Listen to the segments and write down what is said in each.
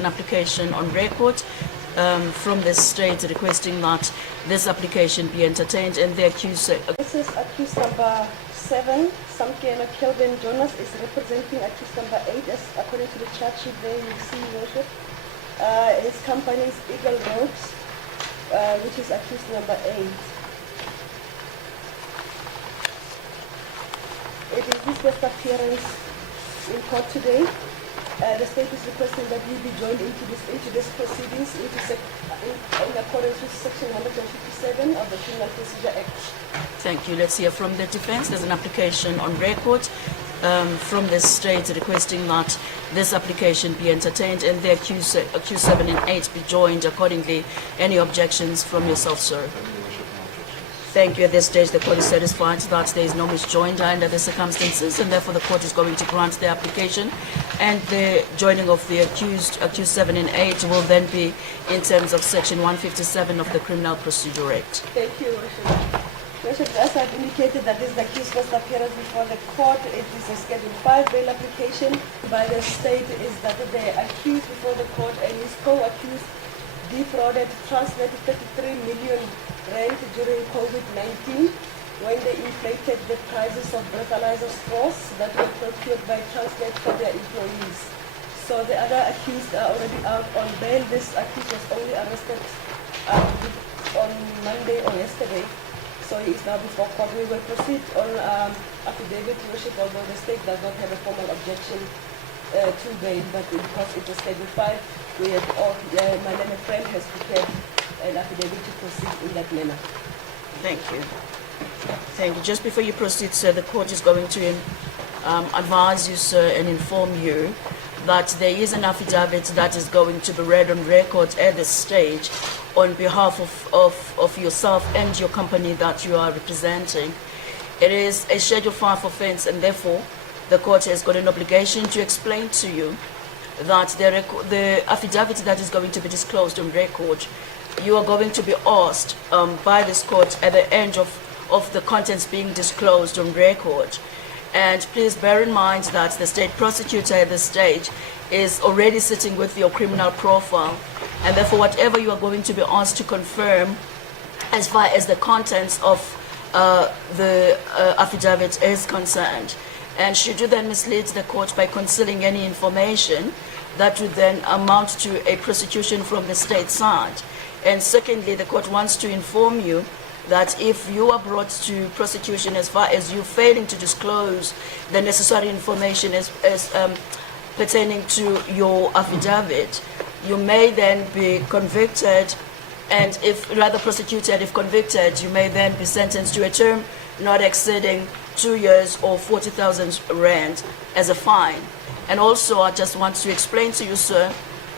an application on record from the state requesting that this application be entertained, and the accused... This is accused number 7. Samkela Kelvin Jonas is representing accused number 8, as according to the charge sheet there you see, Worship. His company is Eagle Roads, which is accused number 8. It is his first appearance in court today. The state is requesting that he be joined into this proceedings in accordance with Section 157 of the Criminal Procedure Act. Thank you. Let's hear from the defense. There's an application on record from the state requesting that this application be entertained and the accused 7 and 8 be joined accordingly. Any objections from yourself, sir? Thank you. At this stage, the court is satisfied that there is no misjoinder under the circumstances, and therefore the court is going to grant the application, and the joining of the accused 7 and 8 will then be in terms of Section 157 of the Criminal Procedure Act. Thank you, Worship. Worship, as I've indicated, that this is the accused's first appearance before the court. It is a Schedule 5 bail application by the state. Is that the accused before the court and his co-accused defrauded Transnet 33 million rand during COVID-19 when they inflated the prices of breathalyzer straws that were procured by Transnet for their employees. So the other accused are already out on bail. This accused was only arrested on Monday or yesterday. So he is now before court. We will proceed on affidavit, Worship, although the state does not have a formal objection to bail, but because it is Schedule 5, we have my learned friend has prepared an affidavit to proceed in that manner. Thank you. Thank you. Just before you proceed, sir, the court is going to advise you, sir, and inform you that there is an affidavit that is going to be read on record at this stage on behalf of yourself and your company that you are representing. It is a Schedule 5 offense, and therefore the court has got an obligation to explain to you that the affidavit that is going to be disclosed on record, you are going to be asked by this court at the end of the contents being disclosed on record. And please bear in mind that the state prosecutor at this stage is already sitting with your criminal profile, and therefore whatever you are going to be asked to confirm as far as the contents of the affidavit is concerned. And should you then mislead the court by concealing any information, that would then amount to a prosecution from the state side. And secondly, the court wants to inform you that if you are brought to prosecution as far as you failing to disclose the necessary information as pertaining to your affidavit, you may then be convicted, and if rather prosecuted, if convicted, you may then be sentenced to a term not exceeding 2 years or 40,000 rand as a fine. And also, I just want to explain to you, sir,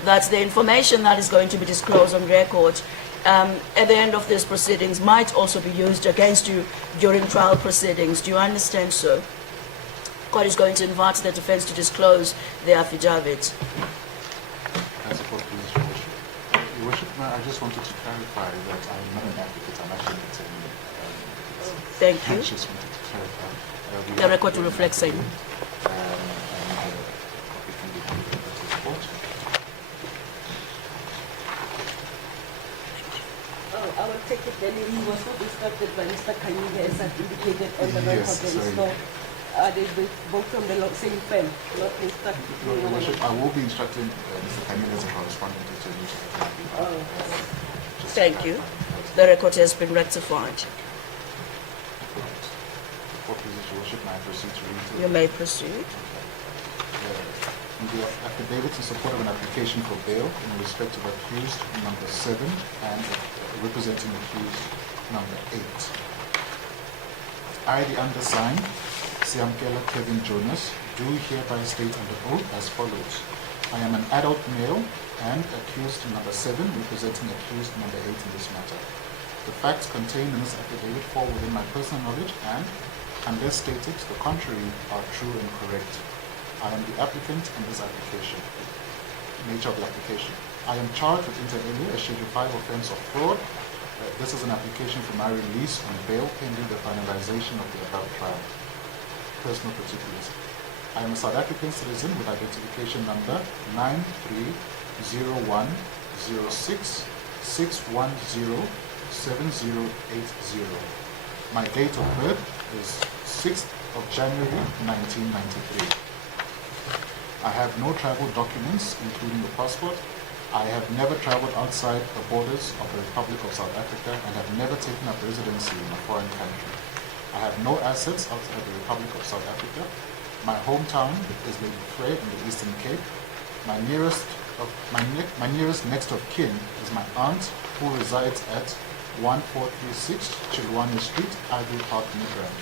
that the information that is going to be disclosed on record at the end of these proceedings might also be used against you during trial proceedings. Do you understand, sir? Court is going to invite the defense to disclose the affidavit. I support the Worship. Your Worship, I just wanted to clarify that I'm not an advocate, I'm actually an attorney. Thank you. I just wanted to clarify. The record will reflect same. I will take it then. He was not instructed by Mr. Kanyuga, as I've indicated on the record. So they both from the same firm, not instructed. No, Worship, I will be instructing Mr. Kanyuga as a correspondent to Mr. Thank you. The record has been rectified. For position, Worship, may I proceed to read? You may proceed. In the affidavit in support of an application for bail in respect of accused number 7 and representing accused number 8. I, the undersigned, Siamkela Kevin Jonas, do hereby state under oath as follows. I am an adult male and accused number 7 representing accused number 8 in this matter. The facts contained in this affidavit fall within my personal knowledge and, unless stated to the contrary, are true and correct. I am the applicant in this application. Nature of the application. I am charged with inter alia a Schedule 5 offense of fraud. This is an application for my release on bail pending the finalization of the above trial. Personal particulars. I am a South African citizen with identification number 0106 610 7080. My date of birth is 6th of January 1993. I have no travel documents, including a passport. I have never traveled outside the borders of the Republic of South Africa and have never taken up residency in a foreign country. I have no assets outside the Republic of South Africa. My hometown is Lady Frey in the Eastern Cape. My nearest next of kin is my aunt, who resides at 1436 Chilwani Street, Ivy Park, Midrand.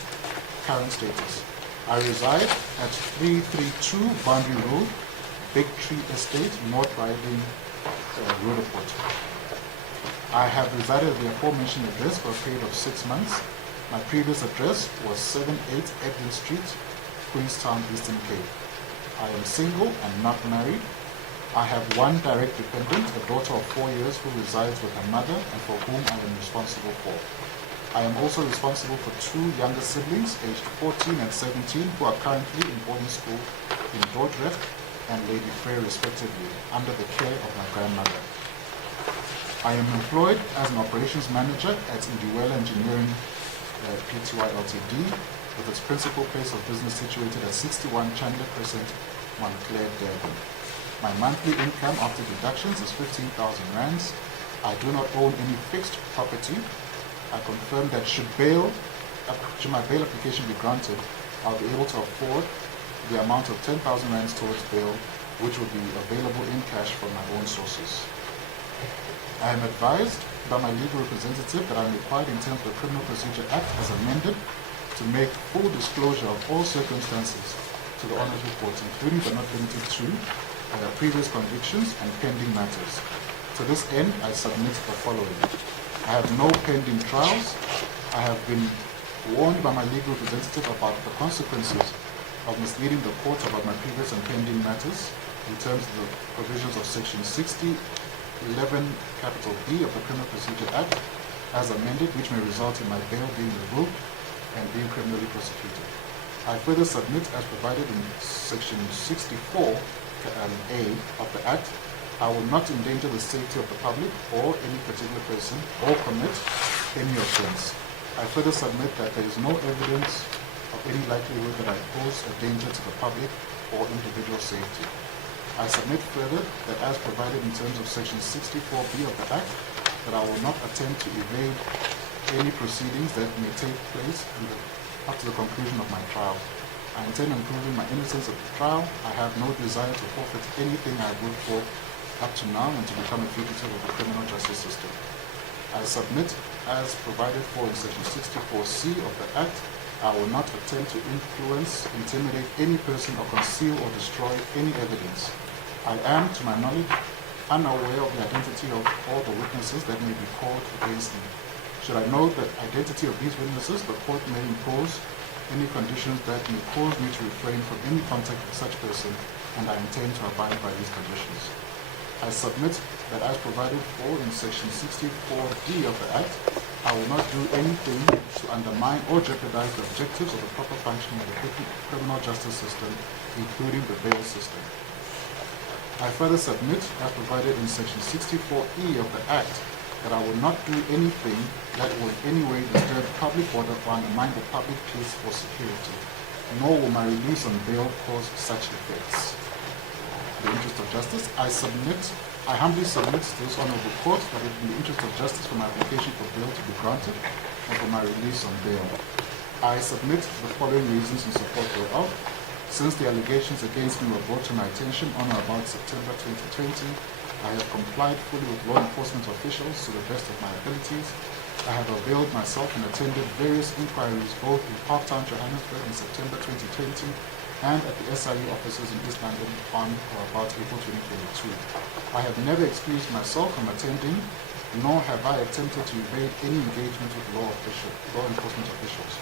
Current status: I reside at 332 Boundary Road, Big Tree Estate, North Riding, Roodepoort. I have resided at the aforementioned address for a period of 6 months. My previous address was 78 Edlin Street, Queenstown, Eastern Cape. I am single and not married. I have one direct dependent, a daughter of 4 years who resides with her mother and for whom I am responsible for. I am also responsible for 2 younger siblings, aged 14 and 17, who are currently in boarding school in Dordrecht and Lady Frey respectively, under the care of my grandmother. I am employed as an operations manager at Indiwela Engineering Pty Ltd, with its principal place of business situated at 61 Chandler Crescent, Montclair, Durban. My monthly income after deductions is 15,000 rands. I do not own any fixed property. I confirm that should my bail application be granted, I'll be able to afford the amount of 10,000 rands towards bail, which will be available in cash from my own sources. I am advised by my legal representative that I am required in terms of the Criminal Procedure Act as amended to make full disclosure of all circumstances to the Honourable Court, including but not limited to previous convictions and pending matters. To this end, I submit the following. I have no pending trials. I have been warned by my legal representative about the consequences of misleading the court about my previous and pending matters in terms of the provisions of Section 60, 11, capital B of the Criminal Procedure Act as amended, which may result in my bail being revoked and being criminally prosecuted. I further submit, as provided in Section 64 A of the Act, I will not endanger the safety of the public or any particular person or commit any offense. I further submit that there is no evidence of any likelihood that I pose a danger to the public or individual safety. I submit further that as provided in terms of Section 64B of the Act, that I will not attempt to evade any proceedings that may take place up to the conclusion of my trial. I intend on proving my innocence at the trial. I have no desire to forfeit anything I have worked for up to now and to become a fugitive of the criminal justice system. I submit, as provided for in Section 64C of the Act, I will not attempt to influence, intimidate any person or conceal or destroy any evidence. I am, to my knowledge, unaware of the identity of all the witnesses that may be called against me. Should I know the identity of these witnesses, the court may impose any conditions that may cause me to refrain from any contact with such person, and I intend to abide by these conditions. I submit that as provided for in Section 64D of the Act, I will not do anything to undermine or jeopardize the objectives of the proper functioning of the criminal justice system, including the bail system. I further submit, as provided in Section 64E of the Act, that I will not do anything that will in any way disturb public order or undermine the public peace or security, nor will my release on bail cause such effects. In the interest of justice, I humbly submit to this Honourable Court that in the interest of justice for my application for bail to be granted and for my release on bail. I submit the following reasons in support thereof. Since the allegations against me were brought to my attention on or about September 2020, I have complied fully with law enforcement officials to the best of my abilities. I have availed myself and attended various inquiries both in Parktown, Johannesburg in September 2020 and at the SIU offices in East London on or about April 2022. I have never excused myself from attending, nor have I attempted to evade any engagement with law enforcement officials.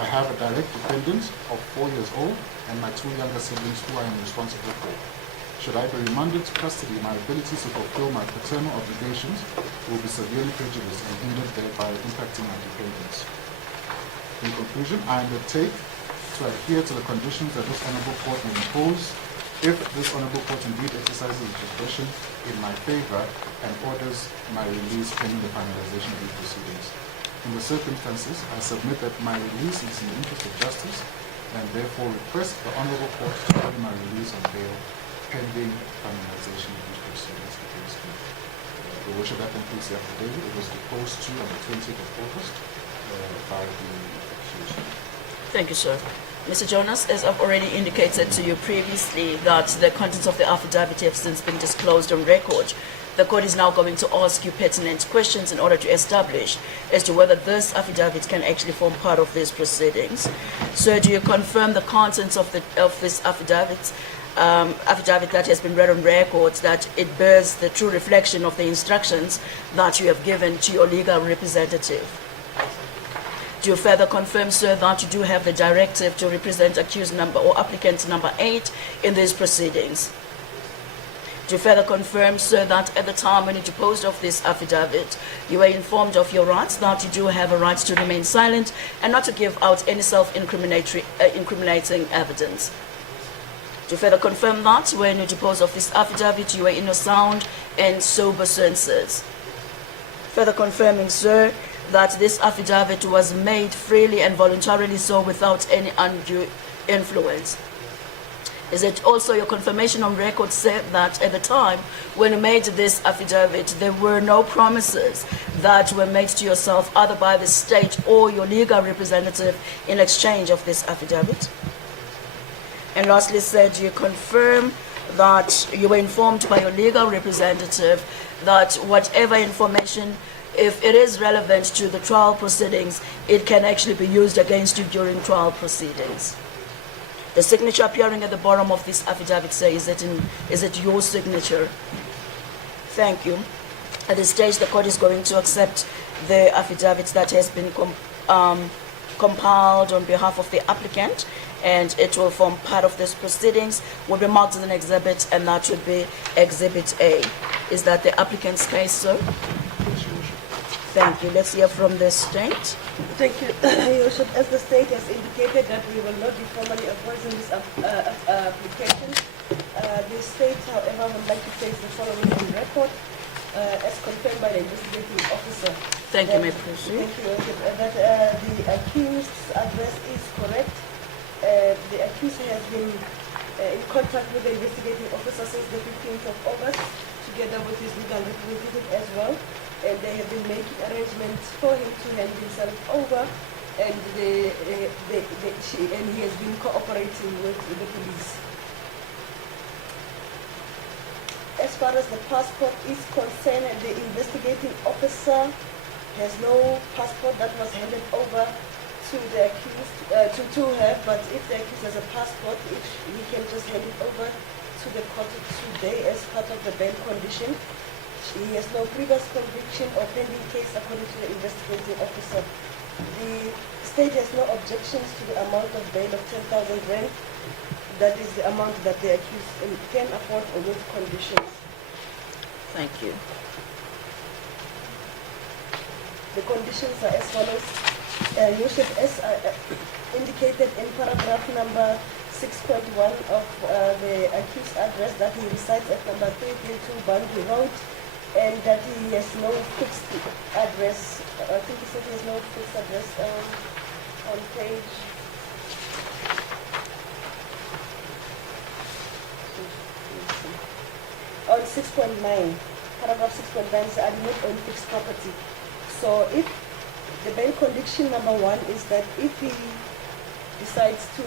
I have a direct dependent of 4 years old and my 2 younger siblings who I am responsible for. Should I be remanded to custody, my abilities to fulfill my paternal obligations will be severely prejudiced and hindered thereby impacting my dependents. In conclusion, I undertake to adhere to the conditions that this Honourable Court may impose If this Honourable Court indeed exercises its discretion in my favour and orders my release pending the finalisation of these proceedings. In the circumstances, I submit that my release is in the interest of justice and therefore request the Honourable Court to order my release on bail pending finalisation of these proceedings against me. Your Worship, that concludes the affidavit. It was deposed to on the 20th of August by the accused. Thank you, sir. Mr. Jonas, as I've already indicated to you previously that the contents of the affidavit have since been disclosed on record, the court is now going to ask you pertinent questions in order to establish as to whether this affidavit can actually form part of these proceedings. So do you confirm the contents of this affidavit that has been read on record, that it bears the true reflection of the instructions that you have given to your legal representative? Do you further confirm, sir, that you do have the directive to represent accused number or applicant number 8 in these proceedings? Do you further confirm, sir, that at the time when you deposed of this affidavit, you were informed of your rights, that you do have a right to remain silent and not to give out any self-incriminating evidence? Do you further confirm that when you deposed of this affidavit, you were in your sound and sober senses? Further confirming, sir, that this affidavit was made freely and voluntarily so without any undue influence. Is it also your confirmation on record, sir, that at the time when you made this affidavit, there were no promises that were made to yourself either by the state or your legal representative in exchange of this affidavit? And lastly, sir, do you confirm that you were informed by your legal representative that whatever information, if it is relevant to the trial proceedings, it can actually be used against you during trial proceedings? The signature appearing at the bottom of this affidavit, sir, is it your signature? Thank you. At this stage, the court is going to accept the affidavit that has been compiled on behalf of the applicant, and it will form part of this proceedings, will be marked as an exhibit, and that would be Exhibit A. Is that the applicant's case, sir? Thank you. Let's hear from the state. Thank you, Your Worship. As the state has indicated that we will not be formally opposing this application, the state, however, would like to place the following on record, as confirmed by the investigating officer. Thank you, may I proceed? Thank you, Your Worship. That the accused's address is correct. The accused has been in contact with the investigating officer since the 15th of August, together with his legal representative as well. And they have been making arrangements for him to hand himself over, and he has been cooperating with the police. As far as the passport is concerned, the investigating officer has no passport that was handed over to the accused, to her, but if the accused has a passport, he can just hand it over to the court today as part of the bail condition. He has no previous conviction or pending case according to the investigating officer. The state has no objections to the amount of bail of 10,000 rand. That is the amount that the accused can afford with conditions. Thank you. The conditions are as follows. You should, as indicated in paragraph number 6.1 of the accused's address, that he resides at number 332 Bandu Road, and that he has no fixed address. I think he said he has no fixed address on page. On 6.9, paragraph 6.9 says, I do not own fixed property. So if the bail condition number 1 is that if he decides to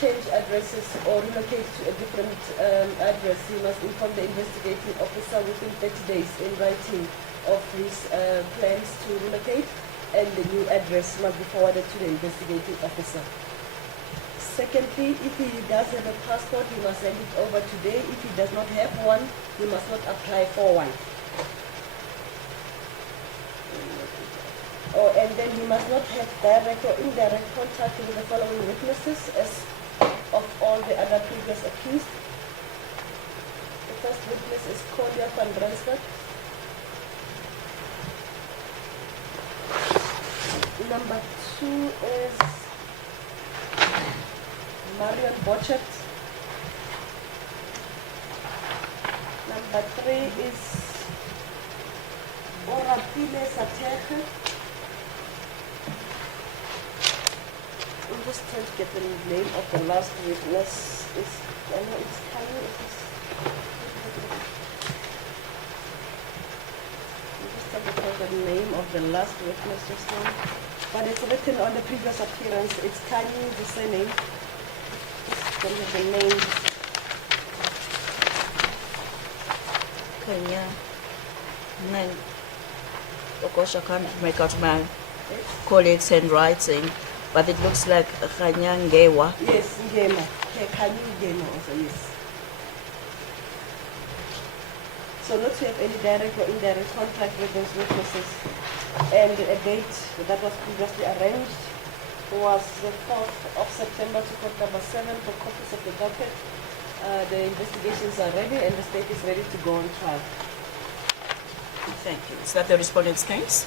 change addresses or relocate to a different address, he must inform the investigating officer within 30 days in writing of his plans to relocate, and the new address must be forwarded to the investigating officer. Secondly, if he does have a passport, he must send it over today. If he does not have one, he must not apply for one. And then he must not have direct or indirect contact with the following witnesses as of all the other previous accused. The first witness is Collier van Bransford. Number 2 is Marion Botchet. Number 3 is Orapile Sateche. I'm just trying to get the name of the last witness. I know it's Kanye. I'm just trying to tell the name of the last witness just now. But it's written on the previous appearance. It's Kanye, the surname. Just don't have the name. Kenya. And then, of course, I can't make out my colleague's handwriting, but it looks like Kanya Ngewa. Yes, Ngema. Kanye Ngema also, yes. So not to have any direct or indirect contact with those witnesses. And a date that was previously arranged was the 4th of September to court number 7 for copies of the docket. The investigations are ready and the state is ready to go on trial. Thank you. Is that the respondent's case?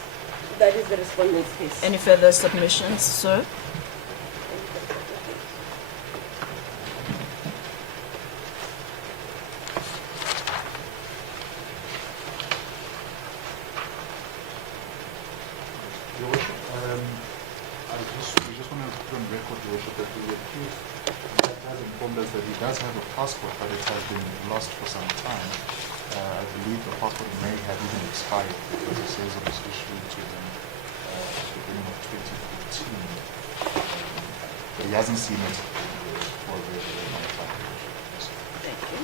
That is the respondent's case. Any further submissions, sir? Your Worship, we just want to put on record, Your Worship, that the accused has informed us that he does have a passport, but it has been lost for some time. I believe the passport may have even expired because it says it was issued to him at the beginning of 2015. But he hasn't seen it for a very, very long time, Your Worship. Thank you.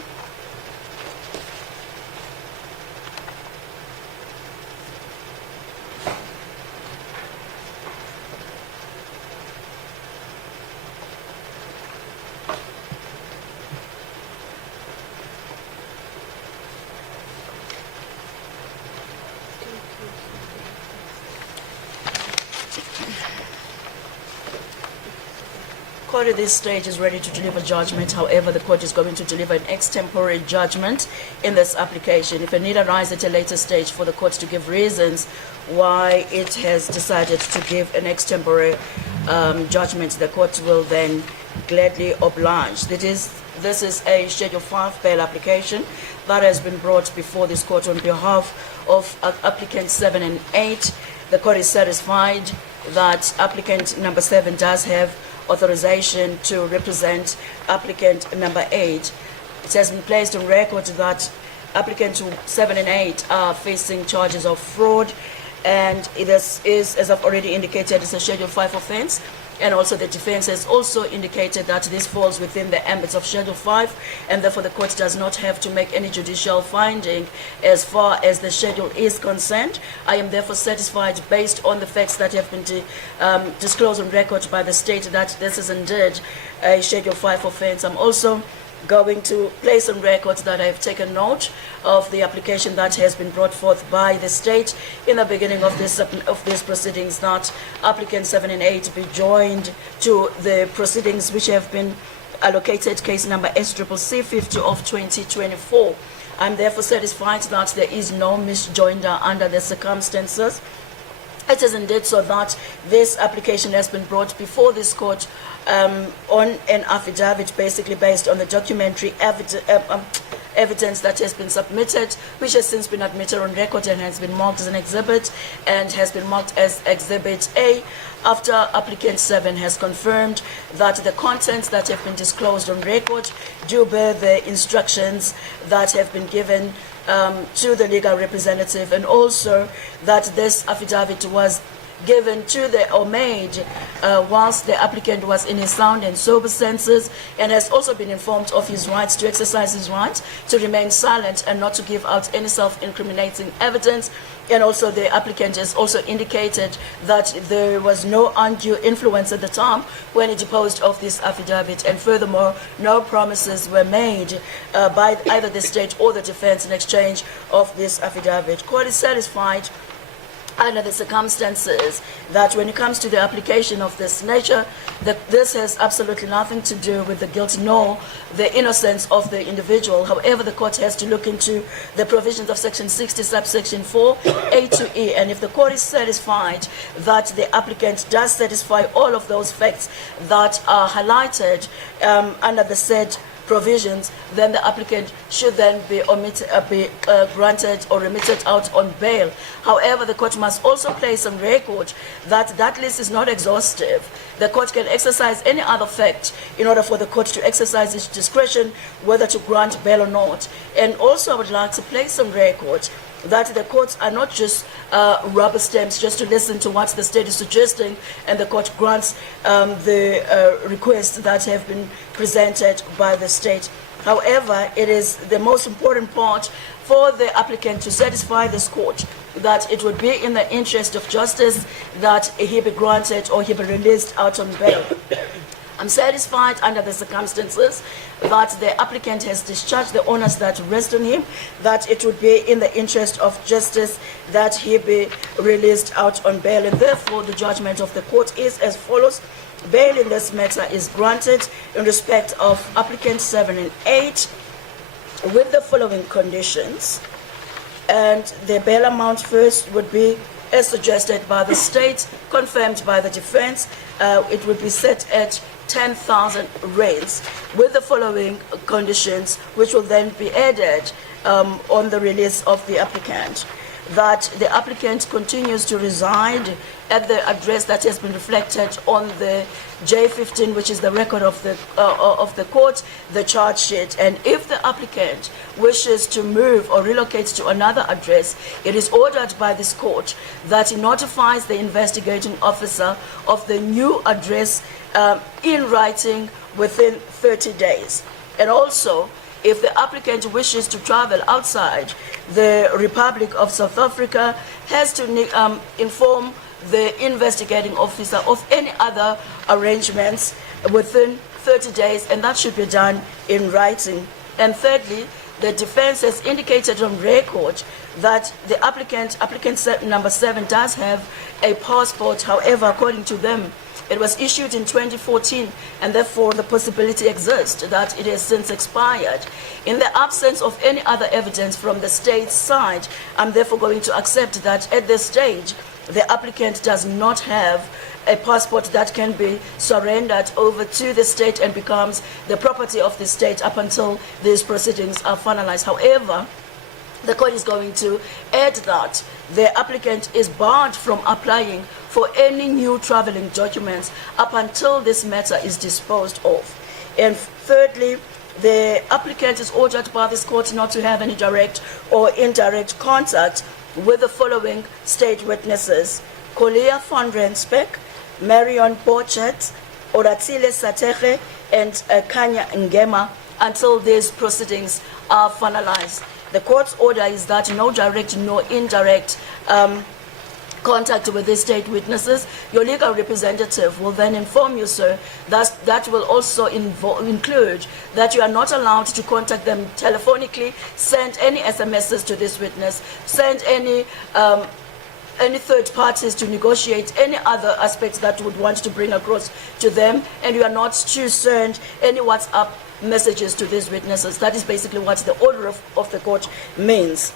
Court at this stage is ready to deliver judgment. However, the court is going to deliver an extempore judgment in this application. If a need arises at a later stage for the court to give reasons why it has decided to give an extempore judgment, the court will then gladly oblige. This is a Schedule 5 bail application that has been brought before this court on behalf of applicants 7 and 8. The court is satisfied that applicant number 7 does have authorization to represent applicant number 8. It has been placed on record that applicants 7 and 8 are facing charges of fraud, and it is, as I've already indicated, it's a Schedule 5 offense. And also the defense has also indicated that this falls within the ambit of Schedule 5, and therefore the court does not have to make any judicial finding as far as the schedule is concerned. I am therefore satisfied, based on the facts that have been disclosed on record by the state, that this is indeed a Schedule 5 offense. I'm also going to place on record that I have taken note of the application that has been brought forth by the state in the beginning of these proceedings, that applicants 7 and 8 be joined to the proceedings which have been allocated case number SCCC 50 of 2024. I'm therefore satisfied that there is no misjoinder under the circumstances. It is indeed so that this application has been brought before this court on an affidavit, basically based on the documentary evidence that has been submitted, which has since been admitted on record and has been marked as an exhibit and has been marked as Exhibit A, after applicant 7 has confirmed that the contents that have been disclosed on record do bear the instructions that have been given to the legal representative, and also that this affidavit was given to or made whilst the applicant was in his sound and sober senses, and has also been informed of his rights to exercise his right to remain silent and not to give out any self-incriminating evidence. And also the applicant has also indicated that there was no undue influence at the time when he deposed of this affidavit, and furthermore no promises were made by either the state or the defense in exchange of this affidavit. Court is satisfied under the circumstances that when it comes to the application of this nature, that this has absolutely nothing to do with the guilt nor the innocence of the individual. However, the court has to look into the provisions of Section 60, subsection 4, A to E, and if the court is satisfied that the applicant does satisfy all of those facts that are highlighted under the said provisions, then the applicant should then be granted or remitted out on bail. However, the court must also place on record that that list is not exhaustive. The court can exercise any other fact in order for the court to exercise its discretion whether to grant bail or not. And also I would like to place on record that the courts are not just rubber stamps just to listen to what the state is suggesting, and the court grants the requests that have been presented by the state. However, it is the most important part for the applicant to satisfy this court that it would be in the interest of justice that he be granted or he be released out on bail. I'm satisfied under the circumstances that the applicant has discharged the honors that rest on him, that it would be in the interest of justice that he be released out on bail, and therefore the judgment of the court is as follows. Bail in this matter is granted in respect of applicants 7 and 8 with the following conditions. And the bail amount first would be as suggested by the state, confirmed by the defense. It would be set at 10,000 rands with the following conditions, which will then be added on the release of the applicant. That the applicant continues to reside at the address that has been reflected on the J15, which is the record of the court, the charge sheet. And if the applicant wishes to move or relocate to another address, it is ordered by this court that he notifies the investigating officer of the new address in writing within 30 days. And also, if the applicant wishes to travel outside the Republic of South Africa, has to inform the investigating officer of any other arrangements within 30 days, and that should be done in writing. And thirdly, the defense has indicated on record that the applicant number 7 does have a passport. However, according to them, it was issued in 2014, and therefore the possibility exists that it has since expired. In the absence of any other evidence from the state's side, I'm therefore going to accept that at this stage, the applicant does not have a passport that can be surrendered over to the state and becomes the property of the state up until these proceedings are finalized. However, the court is going to add that the applicant is barred from applying for any new traveling documents up until this matter is disposed of. And thirdly, the applicant is ordered by this court not to have any direct or indirect contact with the following state witnesses: Kolia van Rensbeck, Marion Borchet, Oratile Sateche, and Kanya Ngema until these proceedings are finalized. The court's order is that no direct nor indirect contact with the state witnesses. Your legal representative will then inform you, sir, that will also include that you are not allowed to contact them telephonically, send any SMSs to this witness, send any third parties to negotiate any other aspects that you would want to bring across to them, and you are not to send any WhatsApp messages to these witnesses. That is basically what the order of the court means.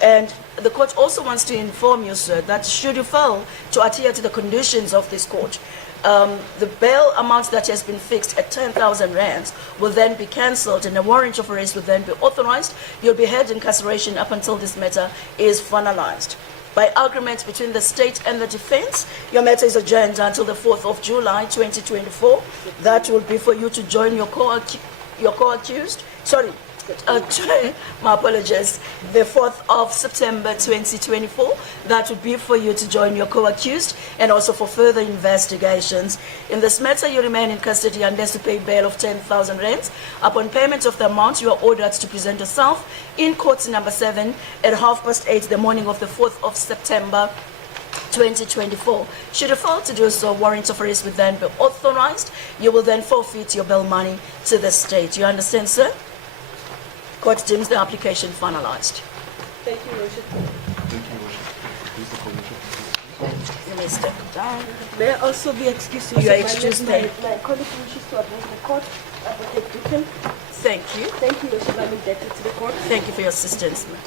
And the court also wants to inform you, sir, that should you fail to adhere to the conditions of this court, the bail amount that has been fixed at 10,000 rands will then be cancelled and a warrant of arrest will then be authorized. You'll be held in incarceration up until this matter is finalized. By agreement between the state and the defense, your matter is adjourned until the 4th of July 2024. That will be for you to join your co-accused. My apologies. The 4th of September 2024. That would be for you to join your co-accused and also for further investigations. In this matter, you remain in custody unless you pay bail of 10,000 rands. Upon payment of the amount, you are ordered to present yourself in court number 7 at 8:30 the morning of the 4th of September 2024. Should you fail to do so, warrant of arrest will then be authorized. You will then forfeit your bail money to the state. You understand, sir? Court deems the application finalized. Thank you, Worship. Thank you, Worship. Please, the commission. You may step down. May I also be excused? You are excused, My colleague wishes to address the court. Advocate Duken. Thank you. Thank you, Worship. I'm indebted to the court. Thank you for your assistance, ma'am.